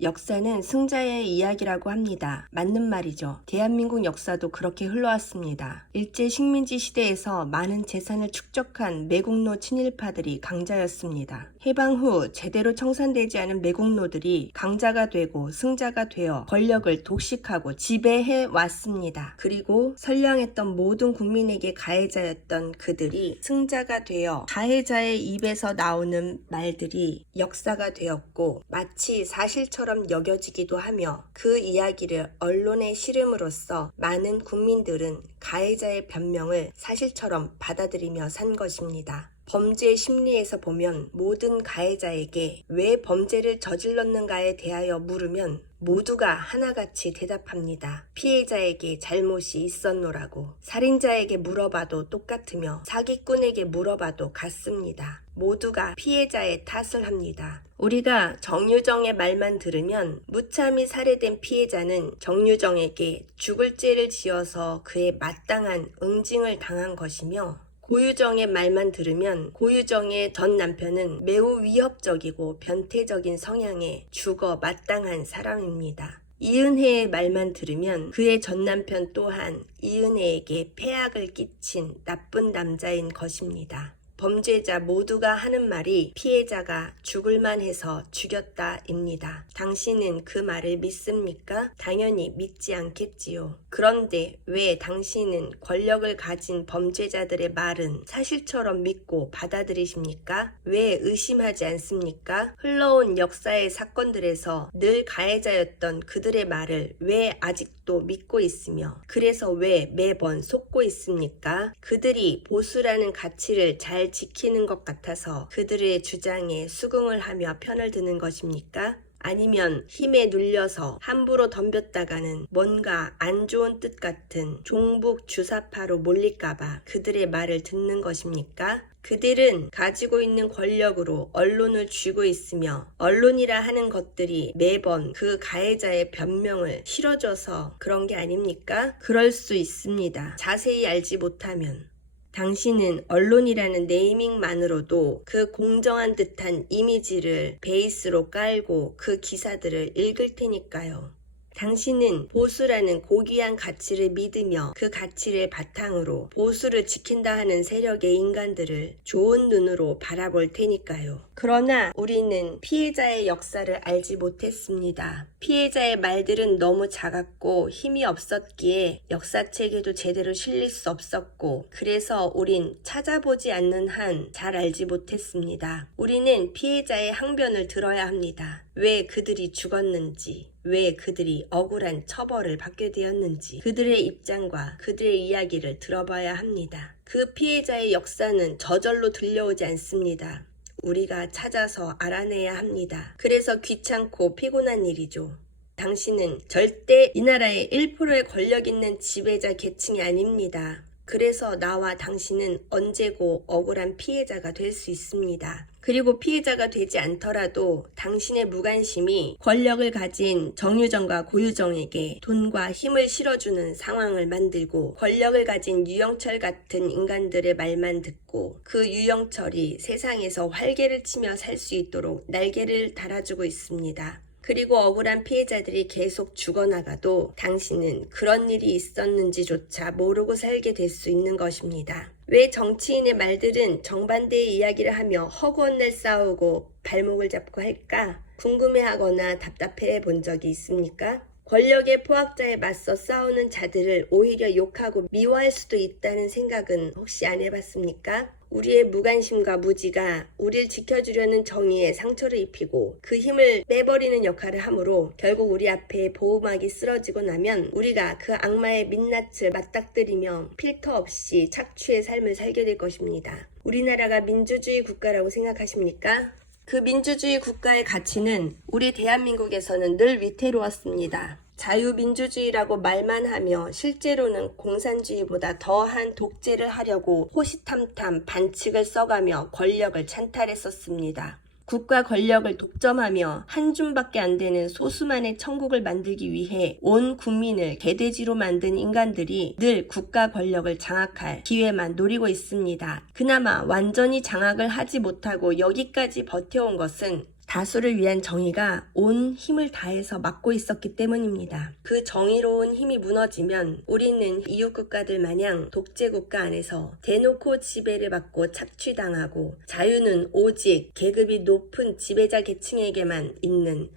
역사는 승자의 이야기라고 합니다. 맞는 말이죠. 대한민국 역사도 그렇게 흘러왔습니다. 일제 식민지 시대에서 많은 재산을 축적한 매국노 친일파들이 강자였습니다. 해방 후 제대로 청산되지 않은 매국노들이 강자가 되고 승자가 되어 권력을 독식하고 지배해 왔습니다. 그리고 선량했던 모든 국민에게 가해자였던 그들이 승자가 되어 가해자의 입에서 나오는 말들이 역사가 되었고 마치 사실처럼 여겨지기도 하며 그 이야기를 언론에 실음으로써 많은 국민들은 가해자의 변명을 사실처럼 받아들이며 산 것입니다. 범죄 심리에서 보면 모든 가해자에게 왜 범죄를 저질렀는가에 대하여 물으면 모두가 하나같이 대답합니다. 피해자에게 잘못이 있었노라고. 살인자에게 물어봐도 똑같으며 사기꾼에게 물어봐도 같습니다. 모두가 피해자의 탓을 합니다. 우리가 정유정의 말만 들으면 무참히 살해된 피해자는 정유정에게 죽을 죄를 지어서 그에 마땅한 응징을 당한 것이며 고유정의 말만 들으면 고유정의 전 남편은 매우 위협적이고 변태적인 성향의 죽어 마땅한 사람입니다. 이은혜의 말만 들으면 그의 전 남편 또한 이은혜에게 폐악을 끼친 나쁜 남자인 것입니다. 범죄자 모두가 하는 말이 피해자가 죽을만 해서 죽였다입니다. 당신은 그 말을 믿습니까? 당연히 믿지 않겠지요. 그런데 왜 당신은 권력을 가진 범죄자들의 말은 사실처럼 믿고 받아들이십니까? 왜 의심하지 않습니까? 흘러온 역사의 사건들에서 늘 가해자였던 그들의 말을 왜 아직도 믿고 있으며 그래서 왜 매번 속고 있습니까? 그들이 보수라는 가치를 잘 지키는 것 같아서 그들의 주장에 수긍을 하며 편을 드는 것입니까? 아니면 힘에 눌려서 함부로 덤볐다가는 뭔가 안 좋은 뜻 같은 종북 주사파로 몰릴까봐 그들의 말을 듣는 것입니까? 그들은 가지고 있는 권력으로 언론을 쥐고 있으며 언론이라 하는 것들이 매번 그 가해자의 변명을 실어줘서 그런 게 아닙니까? 그럴 수 있습니다. 자세히 알지 못하면. 당신은 언론이라는 네이밍만으로도 그 공정한 듯한 이미지를 베이스로 깔고 그 기사들을 읽을 테니까요. 당신은 보수라는 고귀한 가치를 믿으며 그 가치를 바탕으로 보수를 지킨다 하는 세력의 인간들을 좋은 눈으로 바라볼 테니까요. 그러나 우리는 피해자의 역사를 알지 못했습니다. 피해자의 말들은 너무 작았고 힘이 없었기에 역사책에도 제대로 실릴 수 없었고 그래서 우린 찾아보지 않는 한 잘 알지 못했습니다. 우리는 피해자의 항변을 들어야 합니다. 왜 그들이 죽었는지, 왜 그들이 억울한 처벌을 받게 되었는지 그들의 입장과 그들의 이야기를 들어봐야 합니다. 그 피해자의 역사는 저절로 들려오지 않습니다. 우리가 찾아서 알아내야 합니다. 그래서 귀찮고 피곤한 일이죠. 당신은 절대 이 나라의 1%의 권력 있는 지배자 계층이 아닙니다. 그래서 나와 당신은 언제고 억울한 피해자가 될 수 있습니다. 그리고 피해자가 되지 않더라도 당신의 무관심이 권력을 가진 정유정과 고유정에게 돈과 힘을 실어주는 상황을 만들고 권력을 가진 유영철 같은 인간들의 말만 듣고 그 유영철이 세상에서 활개를 치며 살 수 있도록 날개를 달아주고 있습니다. 그리고 억울한 피해자들이 계속 죽어나가도 당신은 그런 일이 있었는지조차 모르고 살게 될 수 있는 것입니다. 왜 정치인의 말들은 정반대의 이야기를 하며 허구한 날 싸우고 발목을 잡고 할까? 궁금해하거나 답답해 본 적이 있습니까? 권력의 포악자에 맞서 싸우는 자들을 오히려 욕하고 미워할 수도 있다는 생각은 혹시 안 해봤습니까? 우리의 무관심과 무지가 우리를 지켜주려는 정의에 상처를 입히고 그 힘을 빼버리는 역할을 하므로 결국 우리 앞에 보호막이 쓰러지고 나면 우리가 그 악마의 민낯을 맞닥뜨리며 필터 없이 착취의 삶을 살게 될 것입니다. 우리나라가 민주주의 국가라고 생각하십니까? 그 민주주의 국가의 가치는 우리 대한민국에서는 늘 위태로웠습니다. 자유민주주의라고 말만 하며 실제로는 공산주의보다 더한 독재를 하려고 호시탐탐 반칙을 써가며 권력을 찬탈했었습니다. 국가 권력을 독점하며 한 줌밖에 안 되는 소수만의 천국을 만들기 위해 온 국민을 개돼지로 만든 인간들이 늘 국가 권력을 장악할 기회만 노리고 있습니다. 그나마 완전히 장악을 하지 못하고 여기까지 버텨온 것은 다수를 위한 정의가 온 힘을 다해서 막고 있었기 때문입니다. 그 정의로운 힘이 무너지면 우리는 이웃 국가들 마냥 독재 국가 안에서 대놓고 지배를 받고 착취당하고 자유는 오직 계급이 높은 지배자 계층에게만 있는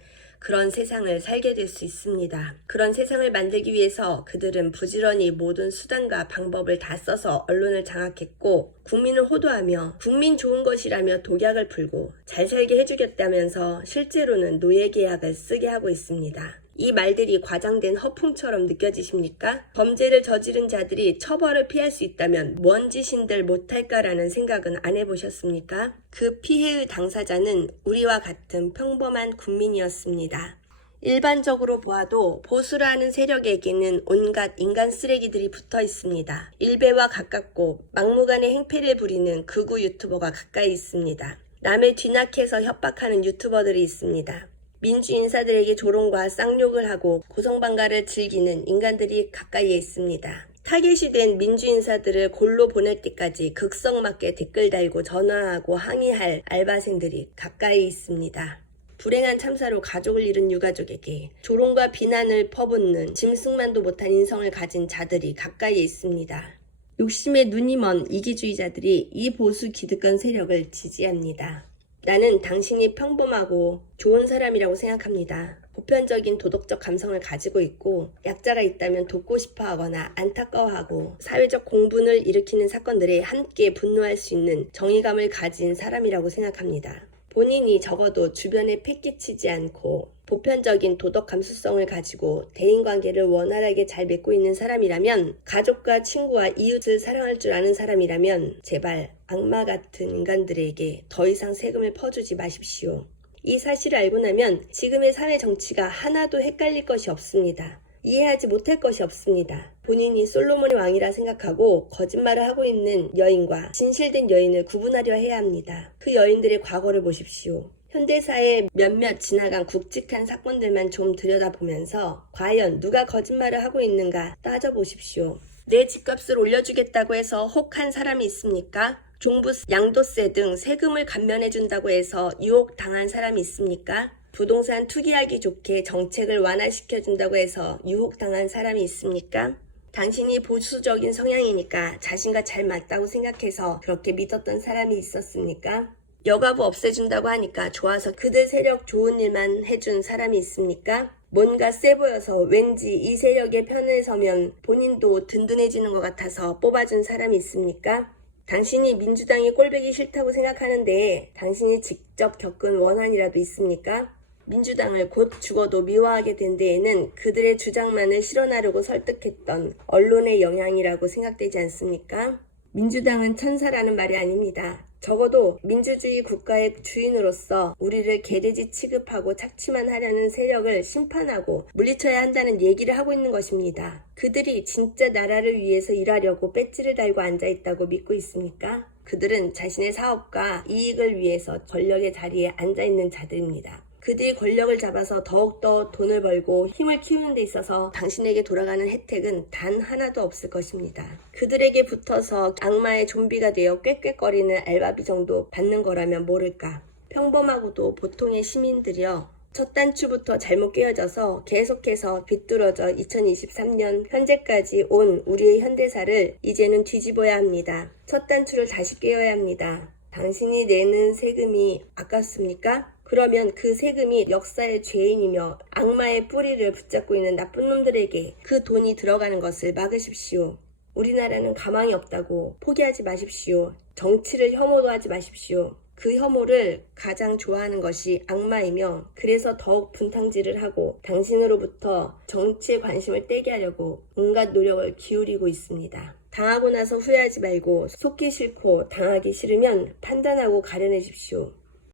그런 세상을 살게 될 수 있습니다. 그런 세상을 만들기 위해서 그들은 부지런히 모든 수단과 방법을 다 써서 언론을 장악했고 국민을 호도하며 국민 좋은 것이라며 독약을 풀고 잘 살게 해주겠다면서 실제로는 노예계약을 쓰게 하고 있습니다. 이 말들이 과장된 허풍처럼 느껴지십니까? 범죄를 저지른 자들이 처벌을 피할 수 있다면 뭔 짓인들 못할까라는 생각은 안 해보셨습니까? 그 피해의 당사자는 우리와 같은 평범한 국민이었습니다. 일반적으로 보아도 보수라는 세력에게는 온갖 인간 쓰레기들이 붙어 있습니다. 일베와 가깝고 막무가내 행패를 부리는 극우 유튜버가 가까이 있습니다. 남의 뒤낚여서 협박하는 유튜버들이 있습니다. 민주 인사들에게 조롱과 쌍욕을 하고 고성방가를 즐기는 인간들이 가까이에 있습니다. 타겟이 된 민주 인사들을 골로 보낼 때까지 극성맞게 댓글 달고 전화하고 항의할 알바생들이 가까이 있습니다. 불행한 참사로 가족을 잃은 유가족에게 조롱과 비난을 퍼붓는 짐승만도 못한 인성을 가진 자들이 가까이에 있습니다. 욕심에 눈이 먼 이기주의자들이 이 보수 기득권 세력을 지지합니다. 나는 당신이 평범하고 좋은 사람이라고 생각합니다. 보편적인 도덕적 감성을 가지고 있고 약자가 있다면 돕고 싶어 하거나 안타까워하고 사회적 공분을 일으키는 사건들에 함께 분노할 수 있는 정의감을 가진 사람이라고 생각합니다. 본인이 적어도 주변에 패끼치지 않고 보편적인 도덕 감수성을 가지고 대인관계를 원활하게 잘 맺고 있는 사람이라면, 가족과 친구와 이웃을 사랑할 줄 아는 사람이라면 제발 악마 같은 인간들에게 더 이상 세금을 퍼주지 마십시오. 이 사실을 알고 나면 지금의 사회 정치가 하나도 헷갈릴 것이 없습니다. 이해하지 못할 것이 없습니다. 본인이 솔로몬의 왕이라 생각하고 거짓말을 하고 있는 여인과 진실된 여인을 구분하려 해야 합니다. 그 여인들의 과거를 보십시오. 현대사에 몇몇 지나간 굵직한 사건들만 좀 들여다보면서 과연 누가 거짓말을 하고 있는가 따져보십시오. 내 집값을 올려주겠다고 해서 혹한 사람이 있습니까? 종부세, 양도세 등 세금을 감면해준다고 해서 유혹당한 사람이 있습니까? 부동산 투기하기 좋게 정책을 완화시켜준다고 해서 유혹당한 사람이 있습니까? 당신이 보수적인 성향이니까 자신과 잘 맞다고 생각해서 그렇게 믿었던 사람이 있었습니까? 여가부 없애준다고 하니까 좋아서 그들 세력 좋은 일만 해준 사람이 있습니까? 뭔가 세 보여서 왠지 이 세력의 편에 서면 본인도 든든해지는 것 같아서 뽑아준 사람이 있습니까? 당신이 민주당이 꼴보기 싫다고 생각하는데 당신이 직접 겪은 원한이라도 있습니까? 민주당을 곧 죽어도 미워하게 된 데에는 그들의 주장만을 실현하려고 설득했던 언론의 영향이라고 생각되지 않습니까? 민주당은 천사라는 말이 아닙니다. 적어도 민주주의 국가의 주인으로서 우리를 개돼지 취급하고 착취만 하려는 세력을 심판하고 물리쳐야 한다는 얘기를 하고 있는 것입니다. 그들이 진짜 나라를 위해서 일하려고 배지를 달고 앉아있다고 믿고 있습니까? 그들은 자신의 사업과 이익을 위해서 권력의 자리에 앉아있는 자들입니다. 그들이 권력을 잡아서 더욱더 돈을 벌고 힘을 키우는 데 있어서 당신에게 돌아가는 혜택은 단 하나도 없을 것입니다. 그들에게 붙어서 악마의 좀비가 되어 꾀꾀거리는 알바비 정도 받는 거라면 모를까. 평범하고도 보통의 시민들이여, 첫 단추부터 잘못 깨어져서 계속해서 비뚤어져 2023년 현재까지 온 우리의 현대사를 이제는 뒤집어야 합니다. 첫 단추를 다시 깨어야 합니다. 당신이 내는 세금이 아깝습니까? 그러면 그 세금이 역사의 죄인이며 악마의 뿌리를 붙잡고 있는 나쁜 놈들에게 그 돈이 들어가는 것을 막으십시오. 우리나라는 가망이 없다고 포기하지 마십시오. 정치를 혐오도 하지 마십시오. 그 혐오를 가장 좋아하는 것이 악마이며, 그래서 더욱 분탕질을 하고 당신으로부터 정치에 관심을 떼게 하려고 온갖 노력을 기울이고 있습니다. 당하고 나서 후회하지 말고, 속기 싫고 당하기 싫으면 판단하고 가려내십시오.